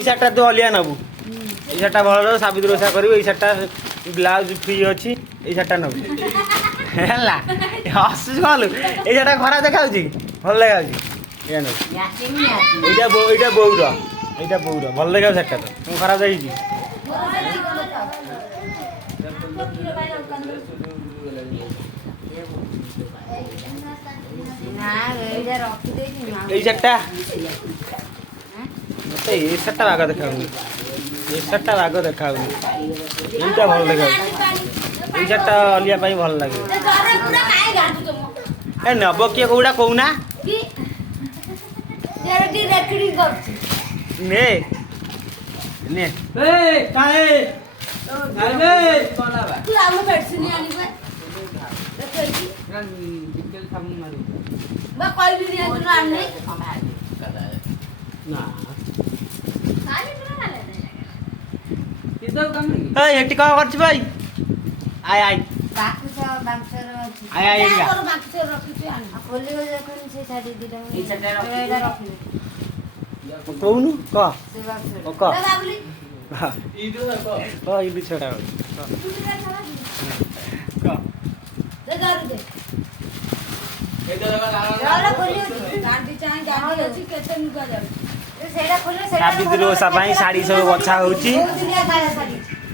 এই শার্টটা তো অলিয়া নেবু এই শার্টটা ভালো সাবিত্রী ওষা করবি এই শার্টটা ব্লাউজ ফ্রি ଅଛି এই শার্টটা নেবু ହେଲା ହସୁଛୁ କଣ ଏଇ ଶାର୍ଟଟା ଖରାପ ଦେଖାଯାଉଛି ଭଲ ଦେଖାଯାଉଛି ଏଇଟା ନେବୁ ଏଇଟା ବୋଉର ଭଲ ଦେଖାଯାଉଛି ଶାର୍ଟଟା ତ ମୁଁ ଖରାପ ଦେଖିଛି এই শার্টটা মତେ এই শার্টটা ବାଗ ଦେଖାଯାଉନି এই শার্টটা ବାଗ ଦେଖାଯାଉନି এইটা ଭଲ ଦେଖାଯାଉଛି এই শার্টটা ଅଲିଆ ପାଇଁ ଭଲ ଲାଗିବ ଏ ନେବ କିଏ କୋଉଟା କହୁନା ନେ ନେ ଏଠି କଣ କରୁଛୁ ଭାଇ ଆଇ ଆଇ କହୁନୁ କହ ଏଇଠି ଛଡ଼ା ସାବିତ୍ରୀ ଓଷା ପାଇଁ ଶାଢ଼ୀ ସବୁ ବଛା ହଉଛି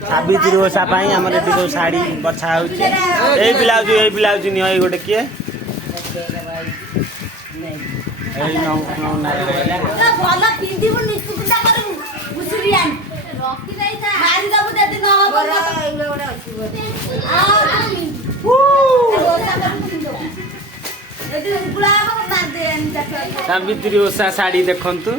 ସାବିତ୍ରୀ ଓଷା ପାଇଁ ଆମର ଏଠି ସବୁ ଶାଢ଼ୀ ବଛା ହଉଛି ଏଇ ବ୍ଲାଉଜ ନିଅ ଏଇ ଗୋଟେ କିଏ ସାବିତ୍ରୀ ଓଷା ଶାଢ଼ୀ ଦେଖନ୍ତୁ